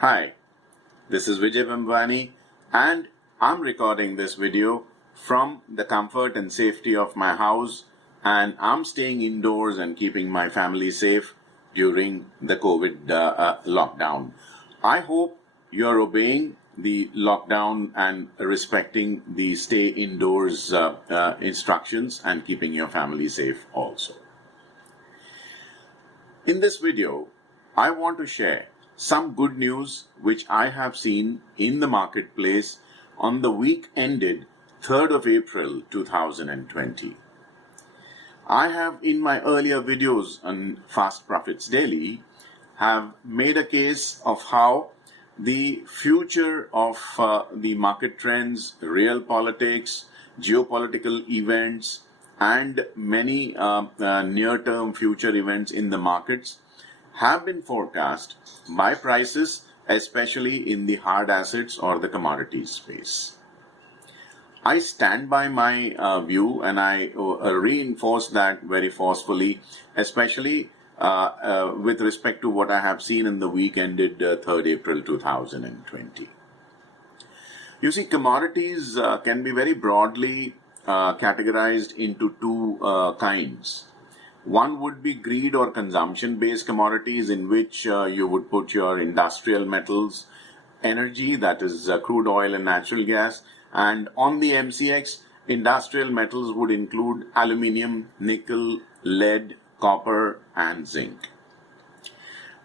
Hi, this is Vijay Bambwani and I'm recording this video from the comfort and safety of my house, and I'm staying indoors and keeping my family safe during the COVID lockdown. I hope you're obeying the lockdown and respecting the stay indoors instructions and keeping your family safe also. In this video, I want to share some good news which I have seen in the marketplace on the week ended 3rd of April 2020. I have in my earlier videos on Fast Profits Daily have made a case of how the future of the market trends, real politics, geopolitical events, and many near-term future events in the markets have been forecast by prices, especially in the hard assets or the commodities space. I stand by my view and I reinforce that very forcefully, especially with respect to what I have seen in the week ended 3rd April 2020. You see, commodities can be very broadly categorized into two kinds. One would be greed or consumption-based commodities, in which you would put your industrial metals, energy, that is crude oil and natural gas, and on the MCX, industrial metals would include aluminium, nickel, lead, copper, and zinc.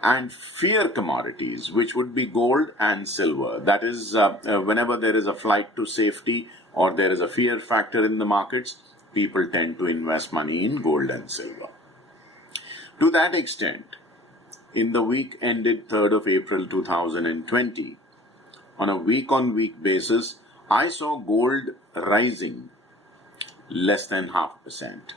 And fear commodities, which would be gold and silver. That is, whenever there is a flight to safety or there is a fear factor in the markets, people tend to invest money in gold and silver. To that extent, in the week ended 3rd of April 2020, on a week-on-week basis, I saw gold rising less than 0.5%.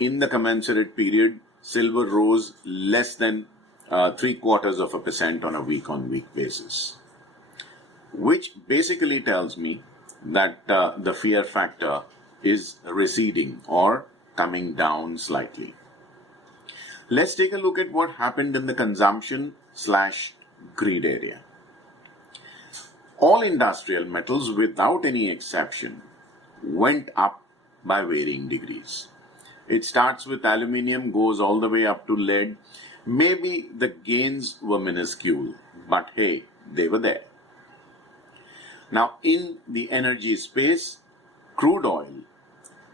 In the commensurate period, silver rose less than 0.75% on a week-on-week basis, which basically tells me that the fear factor is receding or coming down slightly. Let's take a look at what happened in the consumption/greed area. All industrial metals, without any exception, went up by varying degrees. It starts with aluminium, goes all the way up to lead. Maybe the gains were minuscule, but hey, they were there. Now, in the energy space, crude oil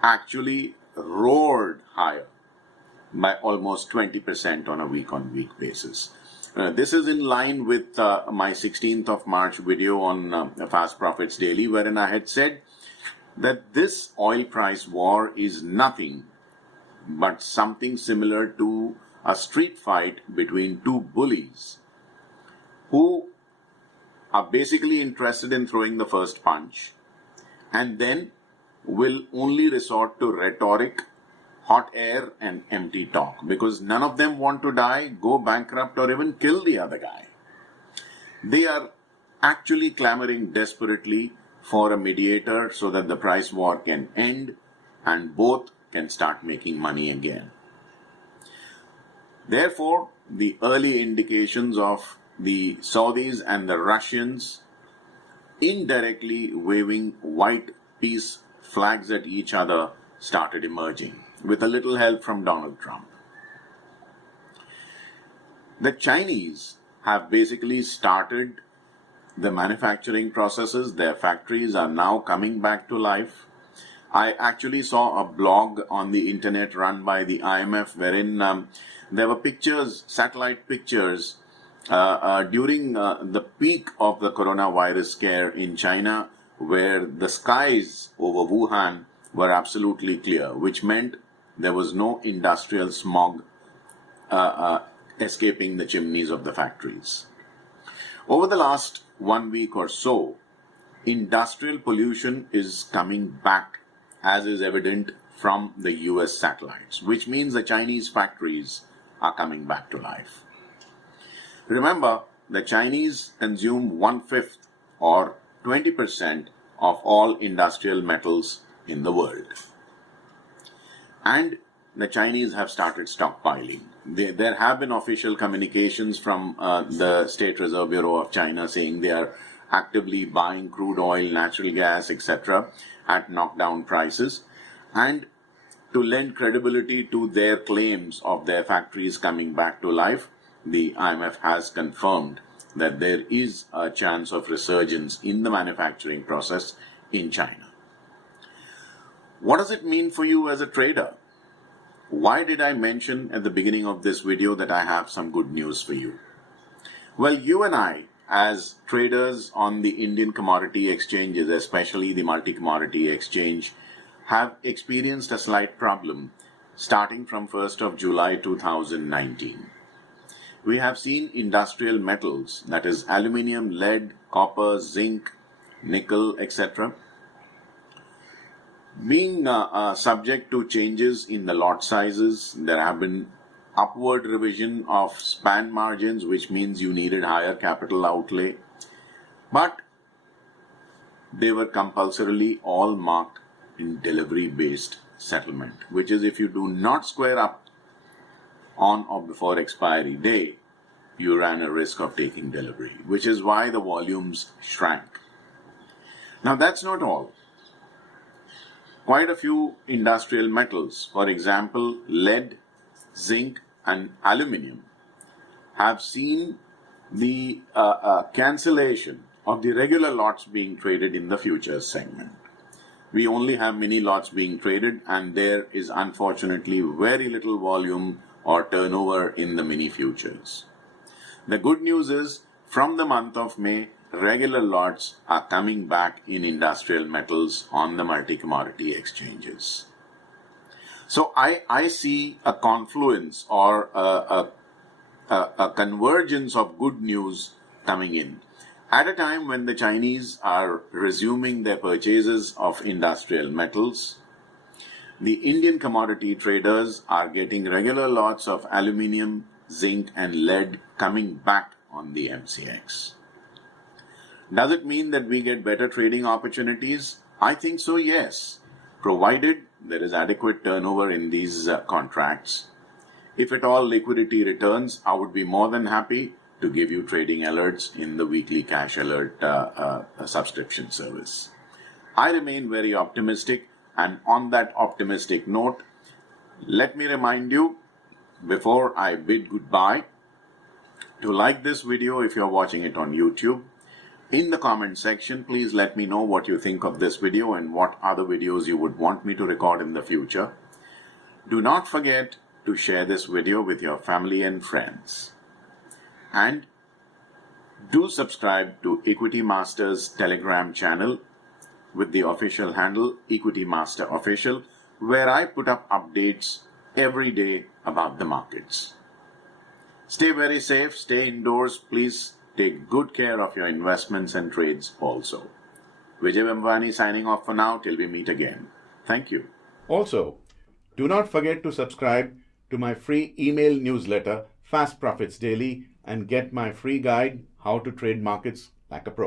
actually roared higher by almost 20% on a week-on-week basis. This is in line with my 16th of March video on Fast Profits Daily, wherein I had said that this oil price war is nothing but something similar to a street fight between two bullies who are basically interested in throwing the first punch and then will only resort to rhetoric, hot air, and empty talk, because none of them want to die, go bankrupt, or even kill the other guy. They are actually clamoring desperately for a mediator so that the price war can end and both can start making money again. Therefore, the early indications of the Saudis and the Russians indirectly waving white peace flags at each other started emerging, with a little help from Donald Trump. The Chinese have basically started the manufacturing processes. Their factories are now coming back to life. I actually saw a blog on the internet run by the IMF wherein there were pictures, satellite pictures, during the peak of the coronavirus scare in China, where the skies over Wuhan were absolutely clear, which meant there was no industrial smog escaping the chimneys of the factories. Over the last 1 week or so, industrial pollution is coming back, as is evident from the US satellites, which means the Chinese factories are coming back to life. Remember, the Chinese consume 1/5 or 20% of all industrial metals in the world. And the Chinese have started stockpiling. There have been official communications from the State Reserve Bureau of China saying they are actively buying crude oil, natural gas, etc. at knockdown prices. And to lend credibility to their claims of their factories coming back to life, the IMF has confirmed that there is a chance of resurgence in the manufacturing process in China. What does it mean for you as a trader? Why did I mention at the beginning of this video that I have some good news for you? Well, you and I, as traders on the Indian commodity exchanges, especially the multi-commodity exchange, have experienced a slight problem starting from 1st of July 2019. We have seen industrial metals, that is aluminium, lead, copper, zinc, nickel, etc., being subject to changes in the lot sizes. There have been upward revision of span margins, which means you needed higher capital outlay. But they were compulsorily all marked in delivery-based settlement, which is if you do not square up on or before expiry day, you ran a risk of taking delivery, which is why the volumes shrank. Now that's not all. Quite a few industrial metals, for example, lead, zinc, and aluminium, have seen the cancellation of the regular lots being traded in the futures segment. We only have mini lots being traded, and there is unfortunately very little volume or turnover in the mini futures. The good news is, from the month of May, regular lots are coming back in industrial metals on the multi-commodity exchanges. So I see a confluence or a convergence of good news coming in at a time when the Chinese are resuming their purchases of industrial metals. The Indian commodity traders are getting regular lots of aluminium, zinc, and lead coming back on the MCX. Does it mean that we get better trading opportunities? I think so, yes, provided there is adequate turnover in these contracts. If at all liquidity returns, I would be more than happy to give you trading alerts in the weekly cash alert subscription service. I remain very optimistic, and on that optimistic note, let me remind you, before I bid goodbye, to like this video if you're watching it on YouTube. In the comment section, please let me know what you think of this video and what other videos you would want me to record in the future. Do not forget to share this video with your family and friends. And do subscribe to Equity Master's Telegram channel with the official handle Equity Master Official, where I put up updates every day about the markets. Stay very safe, stay indoors, please. Take good care of your investments and trades also. Vijay Bambani signing off for now till we meet again. Thank you. Also, do not forget to subscribe to my free email newsletter, Fast Profits Daily, and get my free guide, How to Trade Markets Like a Pro.